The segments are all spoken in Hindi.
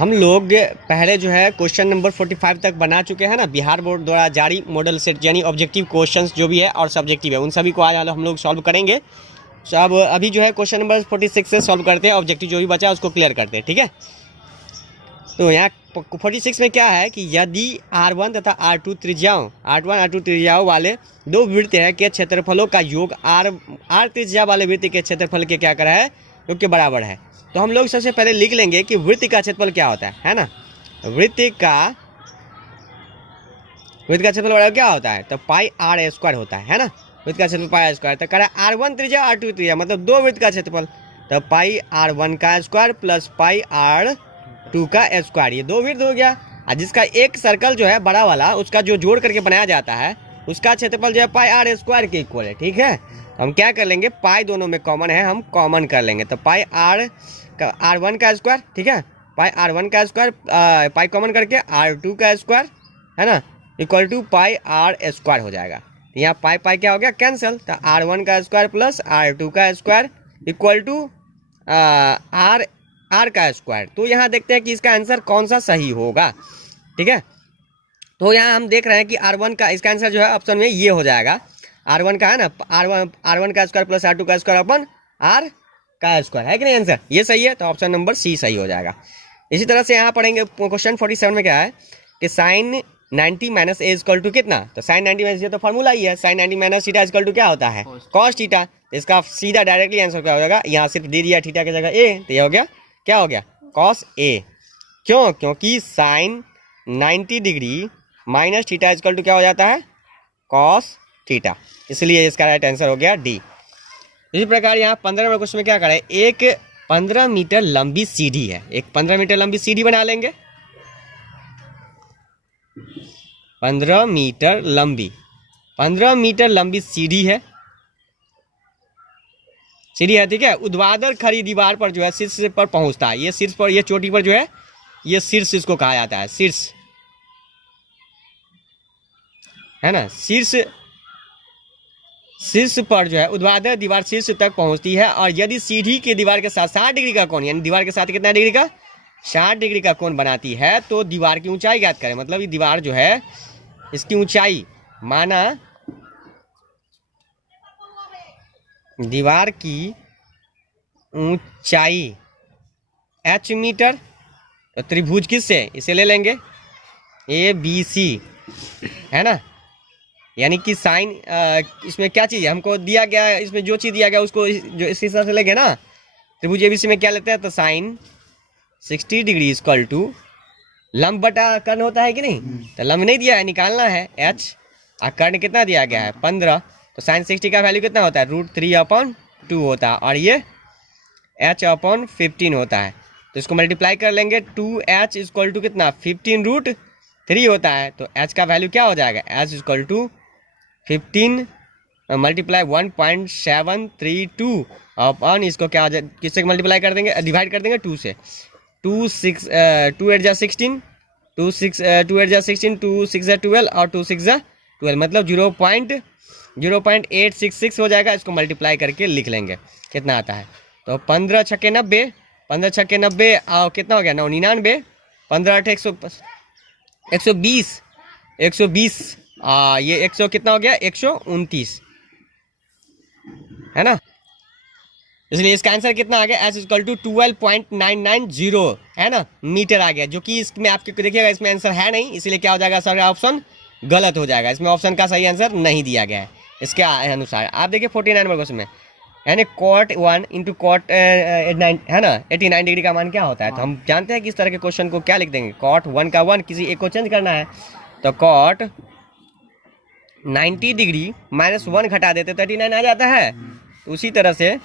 हम लोग पहले जो है क्वेश्चन नंबर 45 तक बना चुके हैं ना, बिहार बोर्ड द्वारा जारी मॉडल सेट यानी ऑब्जेक्टिव क्वेश्चंस जो भी है और सब्जेक्टिव है उन सभी को आज हम लोग सॉल्व करेंगे। अब अभी जो है क्वेश्चन नंबर 46 से सॉल्व करते हैं, ऑब्जेक्टिव जो भी बचा है उसको क्लियर करते हैं, ठीक है। तो यहाँ 46 में क्या है कि यदि R1 तथा R2 त्रिज्याओं वाले दो वृत्त है के क्षेत्रफलों का योग R त्रिज्या वाले वृत्त के क्षेत्रफल के क्या करा है, योग के बराबर है। तो हम लोग सबसे पहले लिख लेंगे कि वृत्त का क्षेत्रफल क्या होता है ना। वृत्त का क्षेत्रफल बराबर क्या होता है, तो पाई आर स्क्वायर होता है ना। वृत्त का क्षेत्रफल पाई आर स्क्वायर, तो करा R1 त्रिज्या R2 त्रिज्या मतलब दो वृत्त का क्षेत्रफल, तो पाई R1 का स्क्वायर प्लस पाई R2 का स्क्वायर, ये दो वृत्त हो गया। और जिसका एक सर्कल जो है बड़ा वाला उसका जो जोड़ करके बनाया जाता है उसका क्षेत्रफल जो है पाई आर स्क्वायर के इक्वल है, ठीक है। तो हम क्या कर लेंगे, पाई दोनों में कॉमन है, हम कॉमन कर लेंगे, तो पाई R1 का स्क्वायर, ठीक है, पाई R1 का स्क्वायर, पाई कॉमन करके R2 का स्क्वायर है ना, equal to pi r square हो जाएगा। तो यहाँ पाई पाई क्या हो गया, कैंसिल, तो R1 का स्क्वायर प्लस R2 का स्क्वायर इक्वल टू आर का स्क्वायर। तो यहाँ देखते हैं कि इसका आंसर कौन सा सही होगा, ठीक है। तो यहाँ हम देख रहे हैं कि R1 का, इसका आंसर जो है ऑप्शन में ये हो जाएगा, R1 का है ना, R1 का स्क्वायर प्लस R2 का स्क्वायर अपन R का स्क्वायर, है कि नहीं आंसर, ये सही है। तो ऑप्शन नंबर सी सही हो जाएगा। इसी तरह से यहाँ पढ़ेंगे क्वेश्चन 47 में क्या है कि sine 90 minus A equal to कितना, तो साइन 90 माइनस, ये तो फॉर्मूला ही है, sine 90 minus theta equal to क्या होता है, कॉस थीटा। इसका सीधा डायरेक्टली आंसर क्या हो जाएगा, यहाँ सिर्फ दे दिया थीटा की जगह ए, तो ये हो गया, क्या हो गया, कॉस ए। क्यों, क्योंकि sine 90 degree minus theta equal to क्या हो जाता है, कॉस थीटा, इसलिए इसका राइट आंसर हो गया डी। इसी प्रकार यहाँ 15 नंबर क्वेश्चन में क्या करें, एक 15 मीटर लंबी सीढ़ी है, एक 15 मीटर लंबी सीढ़ी बना लेंगे, 15 मीटर लंबी सीढ़ी है, ठीक है। ऊर्ध्वाधर खड़ी दीवार पर जो है शीर्ष पर पहुंचता है, ये शीर्ष पर, ये चोटी पर जो है, ये शीर्ष इसको कहा जाता है, शीर्ष है ना। शीर्ष पर जो है ऊर्ध्वाधर दीवार शीर्ष तक पहुंचती है, और यदि सीढ़ी के दीवार के साथ 60 डिग्री का कोण, यानी दीवार के साथ कितना डिग्री का, 60 डिग्री का कोण बनाती है, तो दीवार की ऊंचाई ज्ञात करें। मतलब ये दीवार जो है इसकी ऊंचाई, माना दीवार की ऊंचाई h मीटर, तो त्रिभुज किससे, इसे ले लेंगे ABC, है ना। यानी कि साइन, इसमें क्या चीज़ है हमको दिया गया है, इसमें जो चीज़ दिया गया उसको जो इस हिसाब से लेंगे ना। त्रिभुज ABC में क्या लेते हैं, तो साइन 60 डिग्री इक्वल टू लंब बटा कर्ण होता है कि नहीं, तो लंब नहीं दिया है, निकालना है h, और कर्ण कितना दिया गया है 15, तो साइन 60 का वैल्यू कितना होता है, √3/2 होता है, और ये h/15 होता है। तो इसको मल्टीप्लाई कर लेंगे, 2h इक्वल टू कितना 15√3 होता है, तो h का वैल्यू क्या हो जाएगा, h इक्वल टू 15 मल्टीप्लाई 1.732 अपन इसको क्या किससे मल्टीप्लाई कर देंगे, डिवाइड कर देंगे 2 से, 2 8 जा 16, 2 8 जा 16, 2 6 जा 12 और 2 6 जा 12, मतलब 0.0866 हो जाएगा। इसको मल्टीप्लाई करके लिख लेंगे कितना आता है, तो 15 छक्के 90, 15 छक्के 90 और कितना हो गया 99, 15 8 120, ये 100 कितना हो गया 129, है ना। इसलिए इसका आंसर कितना आ गया, h इक्वल टू 12.990 है ना, मीटर आ गया, जो कि इसमें आपके देखिएगा इसमें आंसर है नहीं, इसलिए क्या हो जाएगा, सर ऑप्शन गलत हो जाएगा, इसमें ऑप्शन का सही आंसर नहीं दिया गया है इसके अनुसार। आप देखिए 49 नंबर क्वेश्चन में, यानी cot 1 इंटू cot 9 है ना, 89 डिग्री का मान क्या होता है। तो हम जानते हैं कि इस तरह के क्वेश्चन को क्या लिख देंगे, cot 1 का 1 किसी एक को चेंज करना है, तो cot 90 डिग्री माइनस 1 घटा देते तो 89 आ जाता है। तो उसी तरह से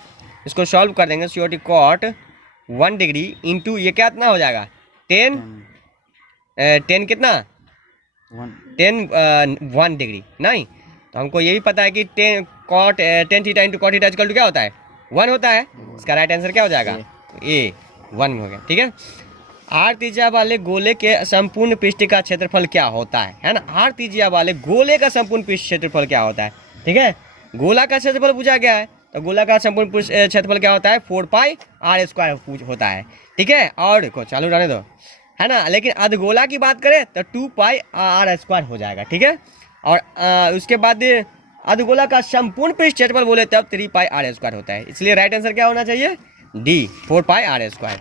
इसको सॉल्व कर देंगे, COT cot 1 डिग्री इंटू ये क्या इतना हो जाएगा 10 कितना 1 डिग्री नहीं, तो हमको ये भी पता है कि 10 theta into cot theta equal to क्या होता है 1 होता है। इसका राइट आंसर क्या हो जाएगा, ए 1 हो गया, ठीक है। आर त्रिज्या वाले गोले के संपूर्ण पृष्ठ का क्षेत्रफल क्या होता है ना, आर त्रिज्या वाले गोले का संपूर्ण पृष्ठ क्षेत्रफल क्या होता है, ठीक है। गोला का क्षेत्रफल पूछा गया है, तो गोला का संपूर्ण क्षेत्रफल क्या होता है 4 पाई आर स्क्वायर होता है, ठीक है। और देखो चालू रहने दो, है ना। लेकिन अर्धगोला की बात करें तो 2 पाई आर स्क्वायर हो जाएगा, ठीक है। और उसके बाद अर्धगोला का संपूर्ण पृष्ठ क्षेत्रफल बोले तब 3 पाई आर स्क्वायर होता है। इसलिए राइट आंसर क्या होना चाहिए, डी 4 पाई आर स्क्वायर।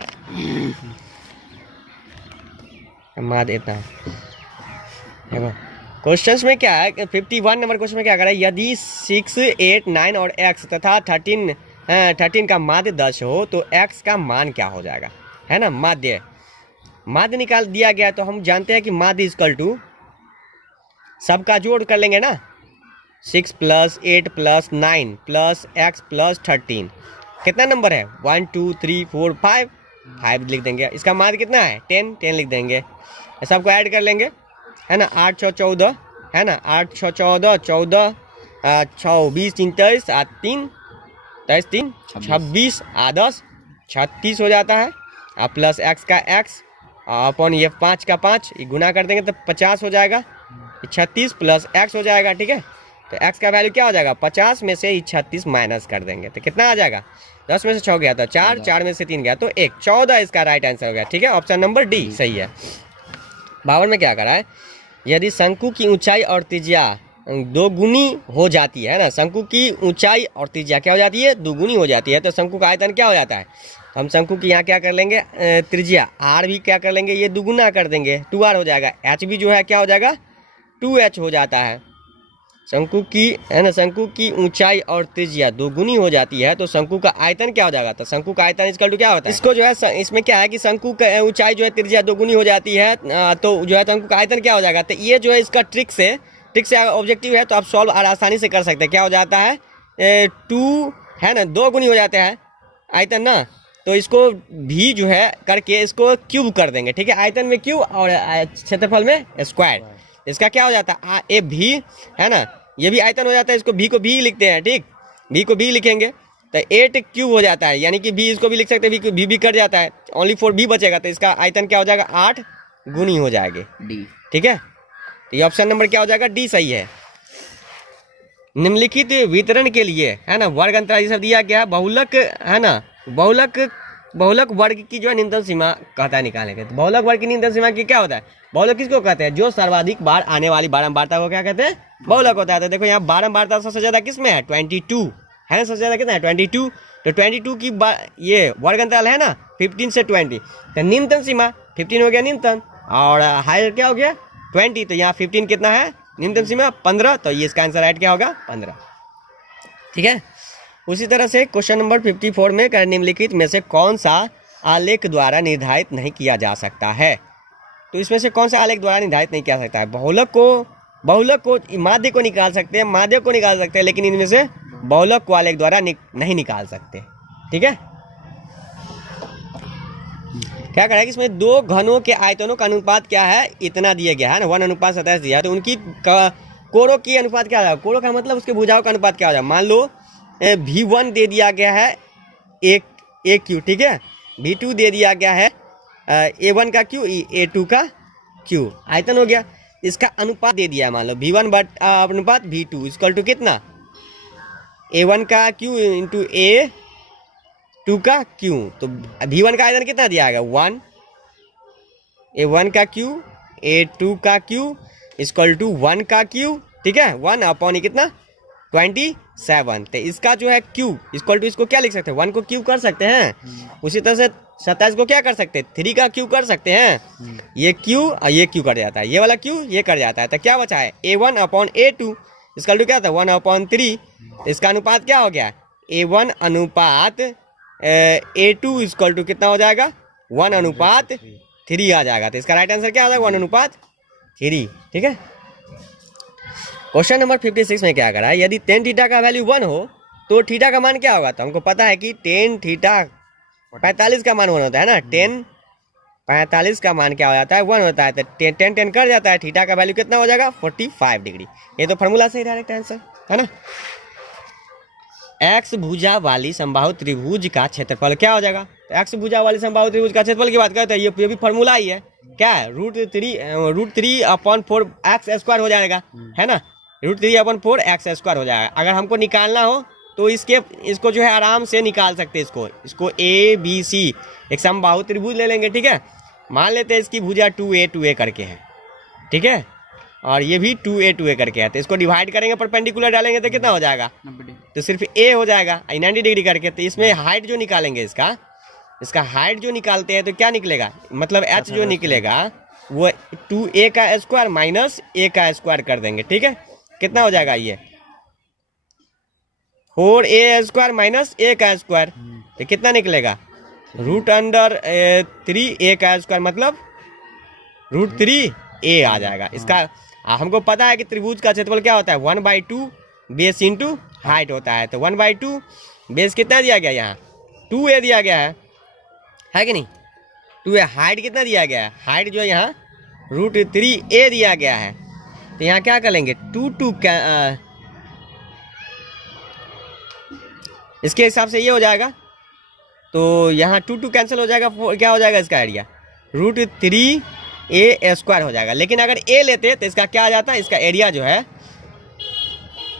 माद इतना देखो क्वेश्चंस में क्या है, 51 नंबर क्वेश्चन में क्या करा है, यदि 6, 8, 9 और x तथा 13 का माध्य 10 हो तो x का मान क्या हो जाएगा, है ना। माध्य निकाल दिया गया तो हम जानते हैं कि माध्य इक्वल टू सबका जोड़ कर लेंगे ना, 6 + 8 + 9 + x + 13 कितना नंबर है, 1 2 3 4 5 लिख देंगे। इसका माध्य कितना है 10 लिख देंगे। सबको ऐड कर लेंगे, है ना। 8 6 14, है ना। 8 6 14 14 6 20 3 23 8 3 23 3 26 10 36 हो जाता है। प्लस x का x अपन ये 5 का 5 गुना कर देंगे तो 50 हो जाएगा। 36 + x हो जाएगा, ठीक है। तो x का वैल्यू क्या हो जाएगा, 50 में से 36 माइनस कर देंगे तो कितना आ जाएगा, 10 में से 6 गया तो 4, 4 में से 3 गया तो 1, 14 इसका राइट आंसर हो गया, ठीक है। ऑप्शन नंबर डी सही है। 52 में क्या करा है, यदि शंकु की ऊंचाई और त्रिज्या दोगुनी हो जाती है ना, शंकु की ऊंचाई और त्रिज्या क्या हो जाती है, दोगुनी हो जाती है तो शंकु का आयतन क्या हो जाता है। हम शंकु की यहाँ क्या कर लेंगे, त्रिज्या आर भी क्या कर लेंगे, ये दुगुना कर देंगे, 2r हो जाएगा। एच भी जो है क्या हो जाएगा, 2h हो जाता है। शंकु की, है ना, शंकु की ऊंचाई और त्रिज्या दोगुनी हो जाती है तो शंकु का आयतन क्या हो जाएगा, तो शंकु का आयतन इक्वल टू क्या होता है, इसको जो है इसमें क्या है कि शंकु का ऊंचाई जो है त्रिज्या दोगुनी हो जाती है तो जो है शंकु का आयतन क्या हो जाएगा। तो ये जो है इसका ट्रिक से ऑब्जेक्टिव है तो आप सॉल्व आसानी से कर सकते हैं। क्या हो जाता है, 2 है ना, 2 गुनी हो जाते हैं आयतन ना, तो इसको भी जो है करके इसको क्यूब कर देंगे, ठीक है। आयतन में क्यूब और क्षेत्रफल में स्क्वायर, इसका क्या हो जाता है ए भी, है ना, ये भी आयतन हो जाता है। इसको भी को भी लिखते हैं, ठीक, भी को भी लिखेंगे तो 8 क्यूब हो जाता है, यानी कि भी इसको भी लिख सकते हैं, भी कट जाता है, ओनली 4 भी बचेगा तो इसका आयतन क्या हो जाएगा, 8 गुनी हो जाएगी, डी, ठीक है। तो ये ऑप्शन नंबर क्या हो जाएगा, डी सही है। निम्नलिखित वितरण के लिए, है ना, वर्ग अंतराल ये सब दिया गया है, बहुलक, है ना, बहुलक वर्ग की जो है न्यूनतम सीमा कहता है निकालेंगे। तो बहुलक वर्ग की न्यूनतम सीमा की क्या होता है, बहुलक किसको कहते हैं, जो सर्वाधिक बार आने वाली बारंबारता को क्या कहते हैं, बहुलक होता है। तो देखो यहाँ बारंबारता सबसे ज्यादा किस में है, 22 है ना, सबसे ज्यादा कितना है 22। तो 22 की ये वर्ग अंतराल है ना 15 से 20, तो न्यूनतम सीमा 15 हो गया न्यूनतम और हायर क्या हो गया 20, तो यहाँ 15 कितना है न्यूनतम सीमा 15, तो ये इसका आंसर राइट क्या होगा 15, ठीक है। उसी तरह से क्वेश्चन नंबर 54 में निम्नलिखित में से कौन सा आलेख द्वारा निर्धारित नहीं किया जा सकता है। तो इसमें से कौन सा आलेख द्वारा निर्धारित नहीं किया सकता है, बहुलक को माध्य को निकाल सकते हैं, माध्य को निकाल सकते हैं, लेकिन इनमें से बहुलक को आलेख द्वारा नहीं निकाल सकते, ठीक है। क्या करेगा कि इसमें दो घनों के आयतनों का अनुपात क्या है, इतना दिया गया है ना, 1:27 दिया है, तो उनकी कोरों की अनुपात क्या होगा, कोरों का मतलब उसके भुजाओं का अनुपात क्या हो जाएगा। मान लो V1 दे दिया गया है एक क्यू, ठीक है, V2 दे दिया गया है A1 का क्यू, A2 का क्यू, आयतन हो गया। इसका अनुपात दे दिया है, मान लो V1 अनुपात V2 इक्वल टू कितना, A1 का क्यू इंटू A2 का क्यू, तो V1 का आयतन कितना दिया गया 1, A1 का क्यू A2 का क्यू इक्वल टू 1 का क्यू, ठीक है, 1/, कितना 27। तो इसका जो है क्यू इक्वल टू, इसको क्या लिख सकते हैं 1 को क्यू कर सकते हैं। उसी तरह से 27 को क्या कर सकते हैं 3 का क्यू कर सकते हैं, ये क्यू और ये क्यू कर जाता है, ये वाला क्यू ये कर जाता है, तो क्या बचा है A1/A2 इक्वल टू क्या था 1/3। इसका अनुपात क्या हो गया A1 अनुपात A2 इक्वल टू कितना हो जाएगा 1/3 आ जाएगा। तो इसका राइट आंसर क्या हो जाएगा 1/3, ठीक है। क्वेश्चन नंबर 56 में क्या करा है, यदि tan थीटा का वैल्यू 1 हो तो थीटा का मान क्या होगा। तो हमको पता है कि tan थीटा 45 का मान 1 होता है ना, tan 45 का मान क्या हो जाता है 1 होता है, तो tan कर जाता है, थीटा का वैल्यू कितना हो जाएगा 45 डिग्री। ये तो फॉर्मूला से ही डायरेक्ट आंसर है ना। एक्स भुजा वाली समबाहु त्रिभुज का क्षेत्रफल क्या हो जाएगा, तो एक्स भुजा वाली समबाहु त्रिभुज का क्षेत्रफल की बात करते हैं, ये भी फॉर्मूला ही है, क्या है √3/4 एक्स स्क्वायर हो जाएगा, है ना, √3/4 एक्स स्क्वायर हो जाएगा। अगर हमको निकालना हो तो इसको जो है आराम से निकाल सकते हैं, इसको A B C एक समबाहु त्रिभुज ले लेंगे, ठीक है। मान लेते हैं इसकी भुजा 2a करके है, ठीक है, और ये भी 2a करके है, तो इसको डिवाइड करेंगे, परपेंडिकुलर डालेंगे तो कितना हो जाएगा, तो सिर्फ a हो जाएगा 90 डिग्री करके। तो इसमें हाइट जो निकालेंगे, इसका हाइट जो निकालते हैं तो क्या निकलेगा, मतलब h जो निकलेगा वो 2a का स्क्वायर माइनस a का स्क्वायर कर देंगे, ठीक है। कितना हो जाएगा ये 4a स्क्वायर माइनस a का स्क्वायर, तो कितना निकलेगा √3a का स्क्वायर, मतलब √3a आ जाएगा। इसका हमको पता है कि त्रिभुज का क्षेत्रफल क्या होता है 1/2 बेस इंटू हाइट होता है, तो 1/2 बेस कितना दिया गया, यहाँ 2a दिया गया है कि नहीं, 2a। हाइट कितना दिया गया है, हाइट जो है यहाँ √3a दिया गया है, तो यहाँ क्या करेंगे 2 इसके हिसाब से ये हो जाएगा, तो यहाँ 2 कैंसिल हो जाएगा, क्या हो जाएगा इसका एरिया √3a स्क्वायर हो जाएगा। लेकिन अगर a लेते तो इसका क्या आ जाता है, इसका एरिया जो है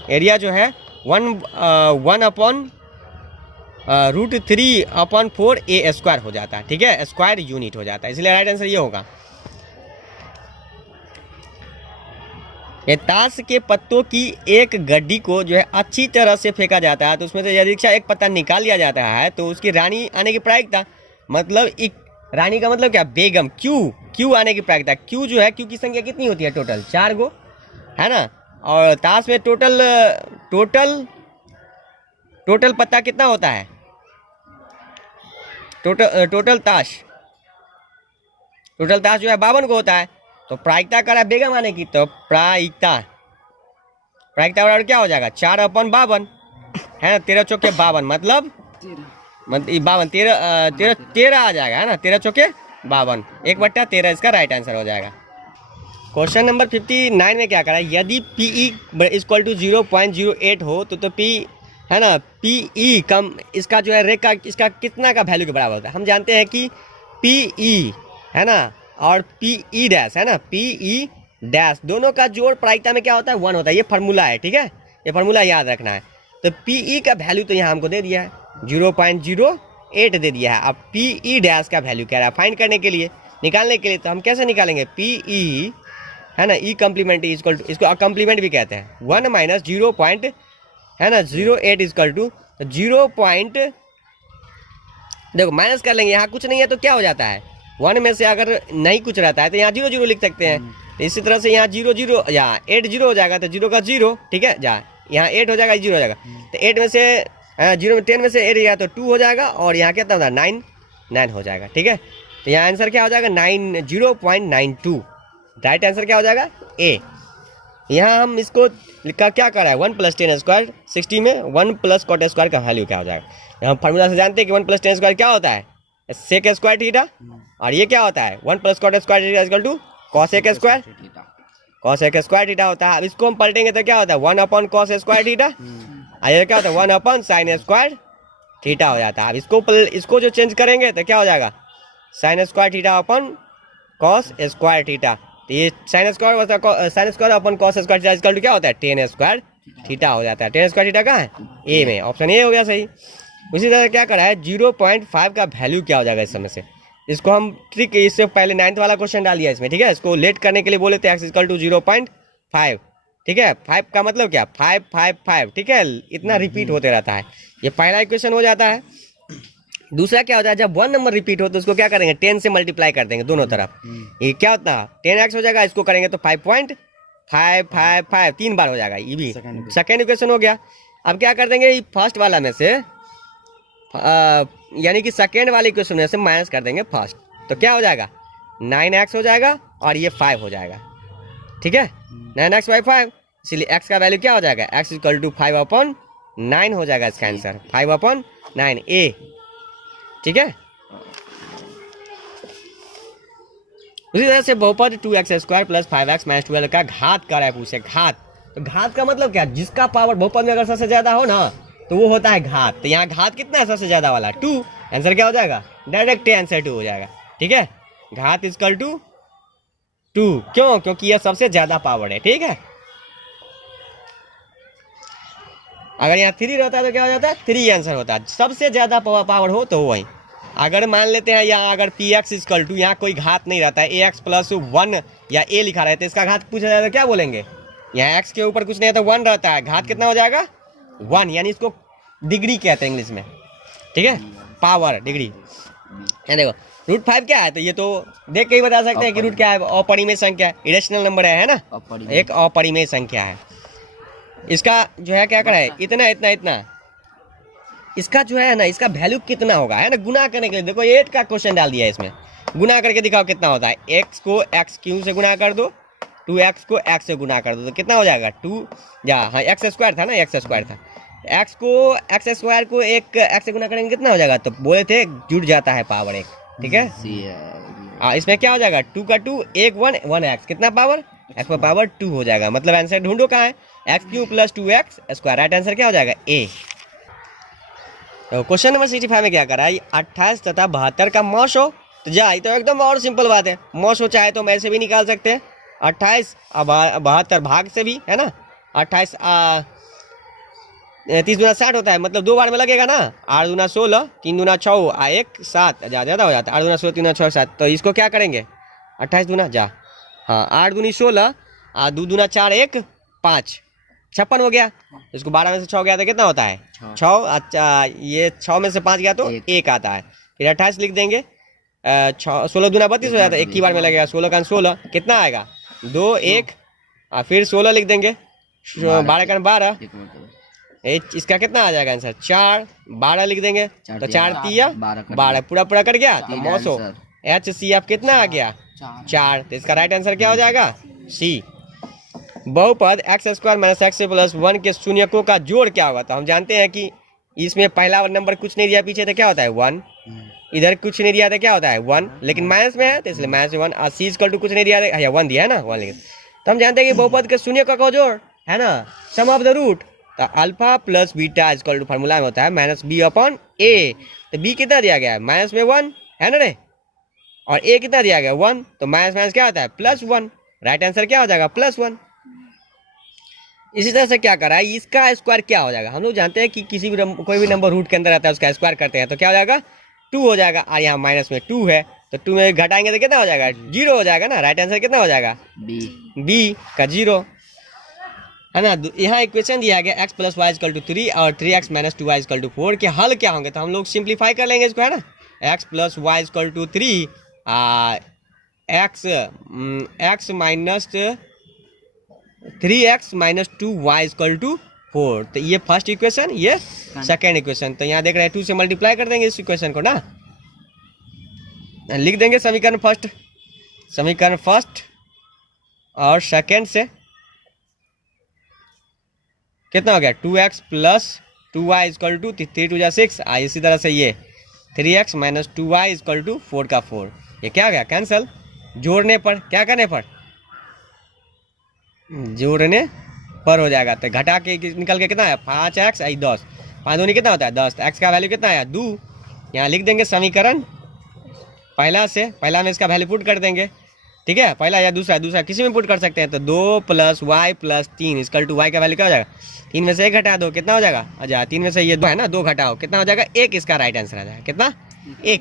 1/√3/4a स्क्वायर हो जाता है, ठीक है, स्क्वायर यूनिट हो जाता है, इसलिए राइट आंसर ये होगा। ये ताश के पत्तों की एक गड्डी को जो है अच्छी तरह से फेंका जाता है, तो उसमें से यदि एक पत्ता निकाल लिया जाता है तो उसकी रानी आने की प्रायिकता, मतलब एक रानी का मतलब क्या, बेगम, क्यू आने की प्रायिकता। क्यू जो है, क्यू की संख्या कितनी होती है टोटल 4 गो है ना, और ताश में टोटल पत्ता कितना होता है, टोटल ताश जो है 52 को होता है, तो प्रायिकता करा बेगम आने की, तो प्रायिकता बराबर क्या हो जाएगा 4/52 है ना, 13 चौके 52 मतलब 52 13 आ जाएगा, है ना, 13 चौके 52 1/13 इसका राइट आंसर हो जाएगा। क्वेश्चन नंबर 59 में क्या करा है, यदि PE = 0.08 हो तो P है ना, PE कम इसका जो है रेखा इसका कितना का वैल्यू के बराबर होता है। हम जानते हैं कि PE है ना और PE डैश है ना, PE डैश दोनों का जोड़ प्रायिकता में क्या होता है 1 होता है, ये फार्मूला है, ठीक है, ये फार्मूला याद रखना है। तो PE का वैल्यू तो यहाँ हमको दे दिया है 0.08 दे दिया है। अब PE डैश का वैल्यू कह रहा है फाइंड करने के लिए, निकालने के लिए, तो हम कैसे निकालेंगे, PE है ना E कम्प्लीमेंट इक्वल टू, इसको कम्प्लीमेंट भी कहते हैं, 1 माइनस 0.08 इक्वल टू 0. देखो माइनस कर लेंगे, यहाँ कुछ नहीं है तो क्या हो जाता है 1 में से अगर नहीं कुछ रहता है तो यहाँ 0 लिख सकते हैं, तो इसी तरह से यहाँ 0 यहाँ 8 0 हो जाएगा, तो 0 का 0, ठीक है, यहाँ 8 हो जाएगा 0 हो जाएगा, तो 8 में से 0 में 10 में से 8 गया तो 2 हो जाएगा, और यहाँ कितना होता है 9 हो जाएगा, ठीक है। तो यहाँ आंसर क्या हो जाएगा 0.92, राइट आंसर क्या हो जाएगा ए। यहाँ हम इसको क्या कर रहा है 1 + 10 स्क्वायर 60 में 1 + cot स्क्वायर का वैल्यू क्या हो जाएगा। यहाँ फार्मूला से जानते हैं कि 1 + 10 स्क्वायर क्या होता है सेक स्क्वायर थीटा, और ये क्या होता है 1 + cot square theta equal to cosec square theta होता है। अब इसको हम पलटेंगे तो क्या होता है 1/cos स्क्वायर थीटा, और ये क्या होता है 1/sin स्क्वायर थीटा हो जाता है। अब इसको जो चेंज करेंगे तो क्या हो जाएगा sin square theta upon cos square theta, तो ये sin square upon cos square theta equal to क्या होता है tan स्क्वायर थीटा हो जाता है। tan स्क्वायर थीटा कहाँ है ए में, ऑप्शन ए हो गया सही। उसी तरह क्या करा है 0.5 का वैल्यू क्या हो जाएगा इस समय से, इसको हम ट्रिक इससे पहले 9th वाला क्वेश्चन डाल दिया इसमें, ठीक है। इसको लेट करने के लिए बोले थे x = 0.5, ठीक है, 5 का मतलब क्या 5 5 5, ठीक है, इतना रिपीट होते रहता है, ये पहला इक्वेशन हो जाता है। दूसरा क्या होता है जब 1 नंबर रिपीट हो तो उसको क्या करेंगे 10 से मल्टीप्लाई कर देंगे दोनों तरफ, ये क्या होता है 10x हो जाएगा, इसको करेंगे तो 5.555 3 बार हो जाएगा, ये भी सेकेंड इक्वेशन हो गया। अब क्या कर देंगे फर्स्ट वाला में से यानी कि सेकेंड वाले इक्वेशन में से माइनस कर देंगे फर्स्ट, तो क्या हो जाएगा 9x हो जाएगा और ये 5 हो जाएगा, ठीक है, 9x/5, इसलिए x का वैल्यू क्या हो जाएगा x = 5/9 हो जाएगा इसका आंसर 5/9 ए, ठीक है। उसी तरह से बहुपद 2x² + 5x - 12 का घात कर रहा है पूछे, घात, तो घात का मतलब क्या जिसका पावर बहुपद में अगर सबसे ज्यादा हो ना तो वो होता है घात, तो यहाँ घात कितना है सबसे ज्यादा वाला 2, आंसर क्या हो जाएगा डायरेक्ट आंसर 2 हो जाएगा, ठीक है, घात = 2, क्यों, क्योंकि यह सबसे ज्यादा पावर है, ठीक है। अगर यहाँ 3 रहता है तो क्या हो जाता है 3 आंसर होता है, सबसे ज्यादा पावर हो तो वही, अगर मान लेते हैं यहाँ अगर पी एक्स इजकल टू, यहाँ कोई घात नहीं रहता है, ए एक्स प्लस 1 या ए लिखा रहता है, इसका घात पूछा जाए तो क्या बोलेंगे? यहाँ एक्स के ऊपर कुछ नहीं है तो 1 रहता है, घात कितना हो जाएगा? 1, यानी इसको डिग्री कहते हैं इंग्लिश में, ठीक है, पावर डिग्री। ये देखो √5 क्या है, तो ये तो देख के ही बता सकते हैं कि रूट क्या है, अपरिमेय संख्या है, इरेशनल नंबर है ना, एक अपरिमेय संख्या है। इसका जो है क्या करा है, इतना इतना इतना, इसका जो है ना, इसका वैल्यू कितना होगा, है ना, गुना करने के लिए। देखो 8 का क्वेश्चन डाल दिया है इसमें, गुना करके दिखाओ कितना होता है। x को x क्यू से गुना कर दो, 2x को x से गुना कर दो, तो कितना हो जाएगा 2 या हाँ x स्क्वायर था ना, x स्क्वायर था, x को x स्क्वायर को एक x से गुना करेंगे कितना हो जाएगा, तो बोले थे जुड़ जाता है पावर 1, ठीक है। इसमें क्या हो जाएगा 2 का 2 1 1 1x, कितना पावर, x पर पावर 2 हो जाएगा। मतलब आंसर ढूंढो कहाँ है, x³ plus 2x square, right answer क्या हो जाएगा A। तो क्वेश्चन नंबर 65 में क्या करा है, 28 तथा 72 का मॉस हो तो जा, ये तो एकदम और सिंपल बात है, मॉस हो चाहे तो हम ऐसे भी निकाल सकते हैं, 28 और 72 भाग से भी, है ना, 28 30 दूना 60 होता है, मतलब 2 बार में लगेगा ना, 8 दूना 16, 3 दूना 6 आ 1 7, ज़्यादा हो जाता है, 8 दूना 16 3 दूना 6 7, तो इसको क्या करेंगे 28 दूना जा, हाँ 8 दूनी 16 और 2 दूना 4 1 5, 56 हो गया। इसको 12 में से 6 गया तो कितना होता है 6, अच्छा ये 6 में से 5 गया तो 1 आता है, फिर 28 लिख देंगे, 16 दूना 32 हो जाता है, एक ही बार में लगेगा, 16 का 16 कितना आएगा 2 1, और फिर 16 लिख देंगे, 12 का 12, इसका कितना आ जाएगा आंसर 4, 12 लिख देंगे तो 4 3 12 पूरा पूरा कर गया, तो मौसो HCF कितना आ गया 4, तो इसका राइट आंसर क्या हो जाएगा C। बहुपद x square minus x plus 1 के शून्यकों का जोड़ क्या होगा, तो हम जानते हैं कि इसमें पहला नंबर कुछ नहीं दिया पीछे तो क्या होता है 1, इधर कुछ नहीं दिया था क्या होता है 1, लेकिन माइनस में है तो इसलिए माइनस 1, और C इक्वल टू कुछ नहीं दिया था या 1 दिया है ना 1 लिखे, तो हम जानते हैं कि बहुपद के शून्यकों का जोड़ है ना सम ऑफ द रूट, तो alpha plus beta equal to formula में होता है माइनस बी अपॉन ए, तो बी कितना दिया गया है माइनस में 1 है ना रे, और ए कितना दिया गया 1, तो माइनस माइनस क्या होता है +1, राइट आंसर क्या हो जाएगा +1। इसी तरह से क्या करा है, इसका स्क्वायर क्या हो जाएगा, हम लोग जानते हैं कि किसी भी कोई भी नंबर रूट के अंदर आता है उसका स्क्वायर करते हैं तो क्या हो जाएगा 2 हो जाएगा, और यहाँ माइनस में 2 है तो 2 में घटाएंगे तो कितना हो जाएगा 0 हो जाएगा ना, राइट आंसर कितना हो जाएगा बी का 0, है ना। यहाँ इक्वेशन दिया गया x plus y equal to 3 और 3x minus 2y equal to 4 के हल क्या होंगे, तो हम लोग सिंप्लीफाई कर लेंगे इसको, है ना, x plus y equal to 3 x minus 3x minus 2y equal to 4, तो ये फर्स्ट इक्वेशन, ये सेकेंड इक्वेशन, तो यहाँ देख रहे हैं 2 से मल्टीप्लाई कर देंगे इस इक्वेशन को ना, लिख देंगे समीकरण फर्स्ट और सेकेंड से कितना हो गया 2x plus 2y equal to 3 2 6, इसी तरह से ये 3x minus 2y equal to 4 का 4, ये क्या हो गया कैंसल, जोड़ने पर क्या करने पर जोड़ने पर हो जाएगा, तो घटा के निकल के कितना है 5x 10, 5 दूनी कितना होता है 10, x का वैल्यू कितना है 2, यहाँ लिख देंगे समीकरण पहला में इसका वैल्यू पुट कर देंगे, ठीक है, पहला या दूसरा किसी में पुट कर सकते हैं, तो 2 plus y plus 3 equal to y का वैल्यू क्या हो जाएगा, 3 में से 1 घटा दो कितना हो जाएगा, अच्छा 3 में से ये 2 है ना 2 घटाओ कितना हो जाएगा 1, इसका राइट आंसर आ जाएगा कितना 1,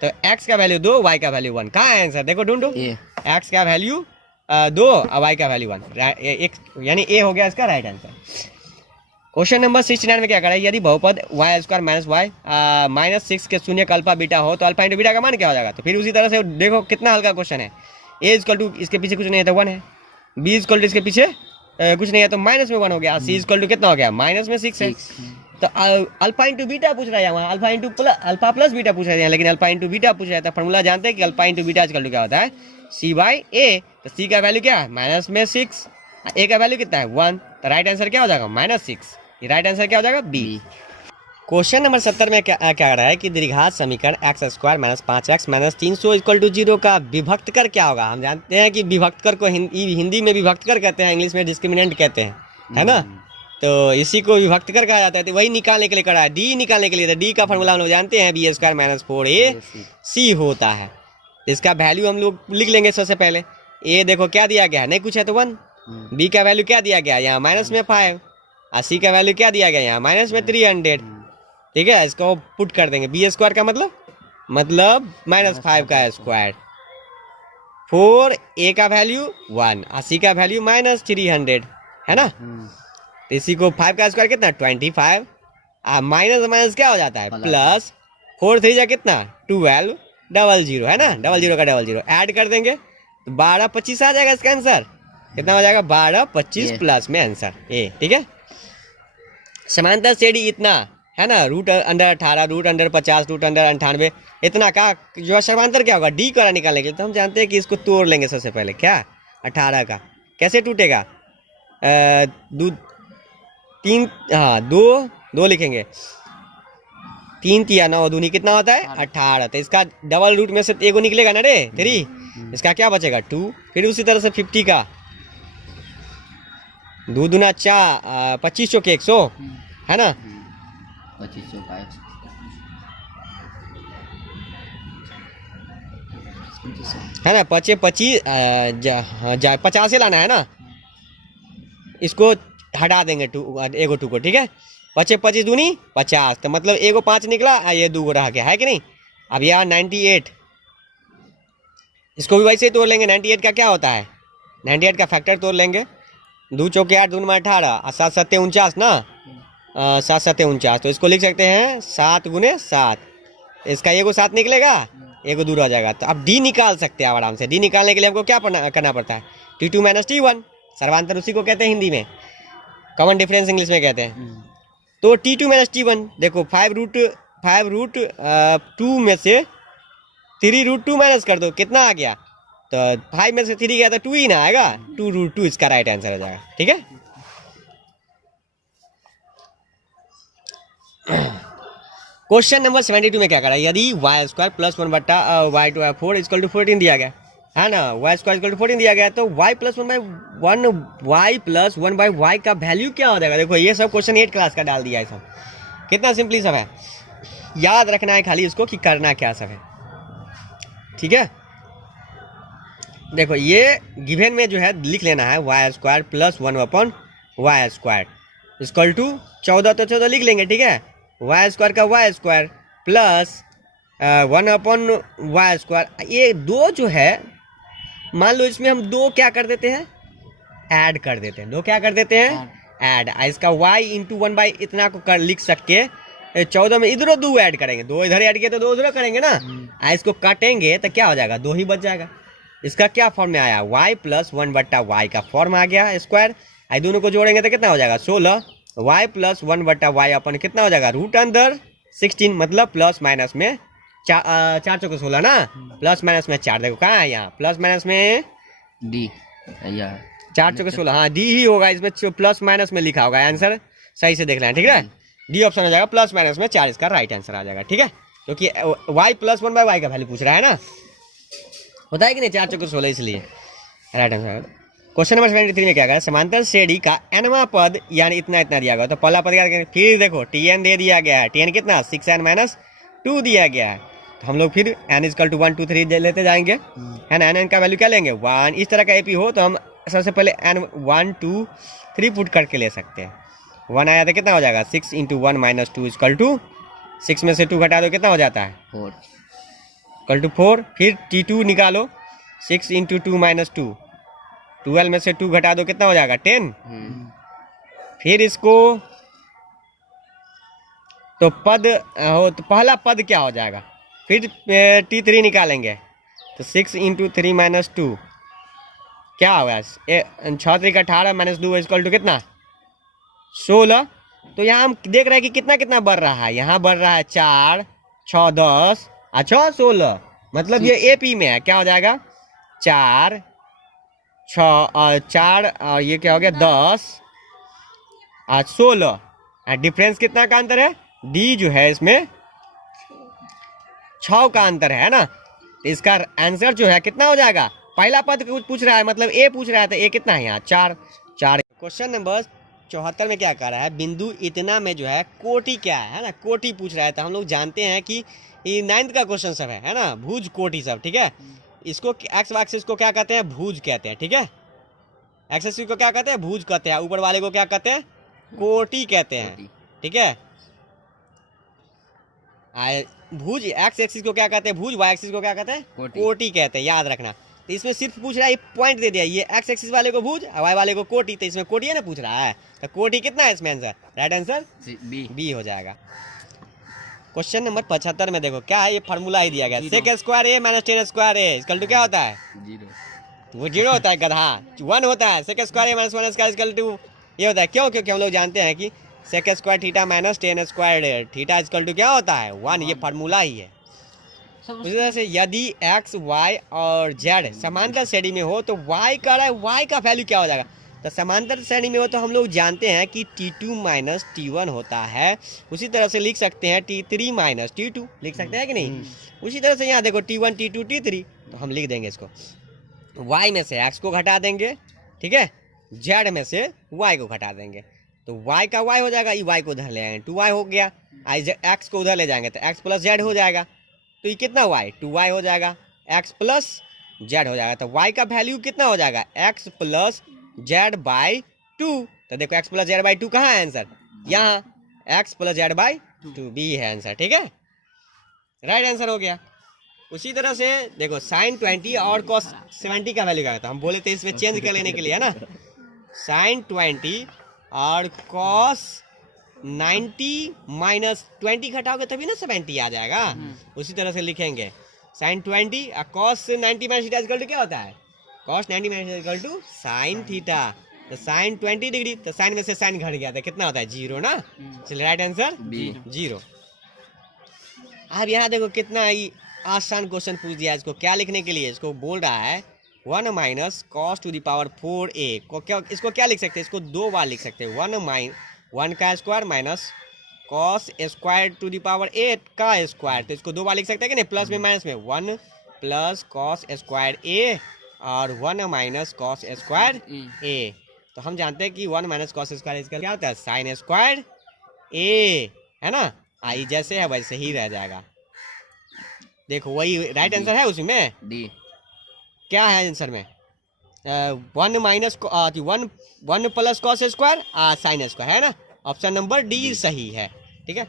तो x का वैल्यू 2 y का वैल्यू 1, कहाँ है आंसर देखो ढूंढो, x का वैल्यू 2 और y का वैल्यू 1, यानी a हो गया इसका राइट आंसर। क्वेश्चन नंबर 69 में क्या करा है, यदि बहुपद y square minus y minus 6 के शून्य का अल्फा बीटा हो तो अल्फा इंटू बीटा का मान क्या हो जाएगा, तो फिर उसी तरह से देखो कितना हल्का क्वेश्चन है, a इक्वल टू इसके पीछे कुछ नहीं है तो 1 है, b इक्वल टू इसके पीछे कुछ नहीं है तो माइनस में 1 हो गया, c इक्वल टू कितना हो गया माइनस में 6 है, तो अल्फा इंटू बीटा पूछ रहा है वहाँ, अल्फा प्लस बीटा पूछ रहे हैं, लेकिन अल्फा इंटू बीटा पूछ रहा है, तो फॉर्मूला जानते हैं कि alpha into beta equal to क्या होता है c/a, तो c का वैल्यू क्या है माइनस में 6, a का वैल्यू कितना है 1, तो राइट आंसर क्या हो जाएगा -6, ये राइट आंसर क्या हो जाएगा बी। क्वेश्चन नंबर 70 में क्या कह रहा है कि द्विघात समीकरण x square minus 5x minus 300 equal to 0 का विभक्त कर क्या होगा, हम जानते हैं कि विभक्त कर को हिंदी में विभक्त कर कहते हैं, इंग्लिश में डिस्क्रिमिनेंट कहते हैं, है ना, तो इसी को विभक्त कर कहा जाता है, तो वही निकालने के लिए करा है, डी निकालने के लिए, तो डी का फॉर्मूला हम लोग जानते हैं बी स्क्वायर माइनस 4ac होता है, इसका वैल्यू हम लोग लिख लेंगे सबसे पहले, ए देखो क्या दिया गया है नहीं कुछ है तो 1, बी का वैल्यू क्या दिया गया यहाँ माइनस में 5, और सी का वैल्यू क्या दिया गया यहाँ माइनस में 300, ठीक है, इसको पुट कर देंगे, बी स्क्वायर का मतलब मतलब -5 का स्क्वायर। 4 a का वैल्यू 1 और c का वैल्यू -300 है ना। तो इसी को 5 का स्क्वायर कितना 25 माइनस माइनस क्या हो जाता है प्लस। 4 3 जा कितना 12 00 है ना, 00 का 00 ऐड कर देंगे तो 12 25 आ जाएगा इसका आंसर। कितना हो जाएगा 12 25 प्लस में आंसर ए। ठीक है, समांतर श्रेणी इतना है ना, root under 18 root under 50 root under 98 इतना का जो समांतर क्या होगा डी का निकालने के लिए तो हम जानते हैं कि इसको तोड़ लेंगे सबसे पहले। क्या 18 का कैसे टूटेगा दो तीन, हाँ दो लिखेंगे 3 तिया 9 दूनी कितना होता है 18। तो इसका डबल रूट में से एगो निकलेगा ना रे 3, इसका क्या बचेगा 2। फिर उसी तरह से 50 का 2 दूना 4 25 चौके 100 है ना, 25 चौका है ना 25 50 लाना है ना, इसको हटा देंगे एगो 2 को। ठीक है 25 25 दूनी 50 तो मतलब एगो 5 निकला ये 2 रह गया है कि नहीं। अब यार 98 इसको भी वैसे ही तोड़ लेंगे। 98 का क्या होता है 98 का फैक्टर तोड़ लेंगे 2 चौके 8 दून में 18 और 7 7 49 ना 7 7 49 तो इसको लिख सकते हैं 7 गुने 7। इसका एगो 7 निकलेगा एगो दूर आ जाएगा। तो अब डी निकाल सकते हैं आप आराम से। डी निकालने के लिए हमको क्या करना पड़ता है T2 - T1 सर्वांतर उसी को कहते हैं हिंदी में, कॉमन डिफरेंस इंग्लिश में कहते हैं। तो T2 - T1 देखो 5 रूट 2 में से 3 रूट 2 माइनस कर दो कितना आ गया, तो 5 में से 3 गया तो 2 ही ना आएगा, 2 रूट 2 इसका राइट आंसर हो जाएगा। ठीक है क्वेश्चन नंबर 72 में क्या करा, यदि y² + 1 बट्टा y2 4 = 14 दिया गया है ना, y² = 14 दिया गया तो y + 1/y का वैल्यू क्या हो जाएगा। देखो ये सब क्वेश्चन 8 क्लास का डाल दिया है सब, कितना सिंपली सब है, याद रखना है खाली इसको कि करना क्या सब है। ठीक है देखो ये गिवन में जो है लिख लेना है y² + 1/y² = 14 तो 14 लिख लेंगे। ठीक है y² का y² प्लस 1/y²। ये 2 जो है मान लो इसमें हम 2 क्या कर देते हैं ऐड कर देते हैं, 2 क्या कर देते हैं ऐड। इसका y × 1/, इतना को कर लिख सकते 14 में इधरों 2 ऐड करेंगे, 2 इधर ऐड किए तो 2 उधर करेंगे ना, इसको काटेंगे तो क्या हो जाएगा 2 ही बच जाएगा। इसका क्या फॉर्म में आया y + 1/y का फॉर्म आ गया स्क्वायर। आई दोनों को जोड़ेंगे तो कितना हो जाएगा 16 y + 1/y अपन कितना हो जाएगा रूट अंदर 16 मतलब प्लस माइनस में 4 चौके 16 ना, प्लस माइनस में 4 देखो कहाँ है यहाँ प्लस माइनस में डी 4 चौके 16 हाँ डी ही होगा इसमें, प्लस माइनस में लिखा होगा आंसर सही से देख लेना। ठीक है डी ऑप्शन हो जाएगा प्लस माइनस में 4 इसका राइट आंसर आ जाएगा। ठीक है क्योंकि y + 1/y का वैल्यू पूछ रहा है ना, होता है कि नहीं 4 चौके 16 इसलिए राइट आंसर। क्वेश्चन नंबर 73 में क्या करा, समांतर श्रेणी का nवां पद यानी इतना इतना दिया गया तो पहला पद याद करेंगे। फिर देखो tn दे दिया गया है, tn कितना 6n - 2 दिया गया है तो हम लोग फिर n = 1 2 3 लेते जाएंगे है ना। n का वैल्यू क्या लेंगे 1, इस तरह का AP हो तो हम सबसे पहले n 1 2 3 पुट करके ले सकते हैं। 1 आया तो कितना हो जाएगा 6 × 1 - 2 = 6 में से 2 घटा दो कितना हो जाता है 4 = 4। फिर T2 निकालो 6 × 2 - 2 12 में से 2 घटा दो कितना हो जाएगा 10। फिर इसको तो पद हो तो पहला पद क्या हो जाएगा, फिर T3 निकालेंगे तो 6 × 3 - 2 क्या होगा 6 3 18 - 2 = कितना 16। तो यहाँ हम देख रहे हैं कि कितना कितना बढ़ रहा है, यहाँ बढ़ रहा है 4 6 10 अच्छा 16 मतलब ये AP में है क्या हो जाएगा 4 6 और 4 और ये क्या हो गया 10 और 16। डिफरेंस कितना का अंतर है डी जो है इसमें 6 का अंतर है ना। तो इसका आंसर जो है कितना हो जाएगा, पहला पद पूछ रहा है मतलब ए पूछ रहा है तो ए कितना है यहाँ 4 4। क्वेश्चन नंबर 74 में क्या कर रहा है, बिंदु इतना में जो है कोटि क्या है ना, कोटि पूछ रहा है। तो हम लोग जानते हैं कि ये 9th का क्वेश्चन सब है ना, भुज कोटि सब। ठीक है इसको एक्स एक्सिस को क्या कहते हैं भुज कहते हैं। ठीक है एक्सिस को क्या कहते हैं भुज कहते हैं, ऊपर वाले को क्या कहते हैं कोटि कहते हैं। ठीक है भुज एक्स एक्सिस को क्या कहते हैं, भुज, वाई एक्सिस को क्या कहते हैं, कोटि। कोटि कहते हैं, याद रखना। तो इसमें सिर्फ पूछ रहा है, पॉइंट दे दिया, ये एक्स एक्सिस वाले को भुज और वाई वाले को कोटि, तो इसमें कोटि है ना पूछ रहा है, तो कोटि कितना है इसमें answer, right answer B. B हो जाएगा। क्वेश्चन नंबर 75 में देखो क्या है, ये फार्मूला ही दिया गया, sec square A minus 10 square A equal to क्या होता है, 0। वो 0 होता है गधा, 1 होता है। Sec square A minus 1 square equal to ये होता है, क्यों, क्योंकि हम लोग जानते हैं कि sec square theta minus 10 square theta equal to क्या होता है, 1, ये फार्मूला ही है। उसी तरह से यदि एक्स वाई और जेड समांतर श्रेणी में हो तो वाई का रहा है, वाई का वैल्यू क्या हो जाएगा, तो समांतर श्रेणी में हो तो हम लोग जानते हैं कि T2 माइनस T1 होता है। उसी तरह से लिख सकते हैं T3 माइनस T2, लिख सकते हैं कि नहीं। उसी तरह से यहाँ देखो T1 T2 T3, तो हम लिख देंगे इसको, y में से x को घटा देंगे, ठीक है, z में से y को घटा देंगे, तो y का y हो जाएगा, ये y को उधर ले आएंगे, 2y हो गया, x को उधर ले जाएंगे तो x प्लस z हो जाएगा, तो ये कितना y 2y हो जाएगा, x प्लस z हो जाएगा, तो y का वैल्यू कितना हो जाएगा, x प्लस z बाई 2। तो देखो x प्लस z बाई 2 कहाँ है आंसर, यहाँ, x plus z by 2 B है आंसर, ठीक है, राइट आंसर हो गया। उसी तरह से देखो साइन 20 और कॉस 70 का वैल्यू क्या था, हम बोले थे इसमें चेंज कर लेने के लिए, है ना, साइन 20 और कॉस 90 माइनस 20 घटाओगे तभी ना 70 आ जाएगा। उसी तरह से लिखेंगे साइन 20 और cos 90 minus theta equal to क्या होता है, cos 90 minus equal to sine theta, तो साइन 20 डिग्री, तो साइन में से साइन घट गया था, कितना होता है 0 ना, चलिए राइट आंसर बी। 0। अब यहाँ देखो कितना ही आसान क्वेश्चन पूछ दिया, इसको क्या लिखने के लिए, इसको बोल रहा है 1 minus cos two the power 4a को क्या, इसको क्या लिख सकते हैं, इसको 2 बार लिख सकते हैं, 1 का square minus cos square to the power 8 का स्क्वायर, तो इसको 2 बार लिख सकते हैं कि नहीं, प्लस में माइनस में, 1 प्लस कॉस स्क्वायर a और 1 माइनस कॉस स्क्वायर a, तो हम जानते हैं कि 1 माइनस कॉस स्क्वायर इसका क्या होता है, साइन स्क्वायर a, है ना, आई जैसे है वैसे ही रह जाएगा। देखो वही राइट आंसर है, उसमें डी क्या है आंसर में, 1 minus 1 plus cos square sine square, है ना, ऑप्शन नंबर डी सही है, ठीक है।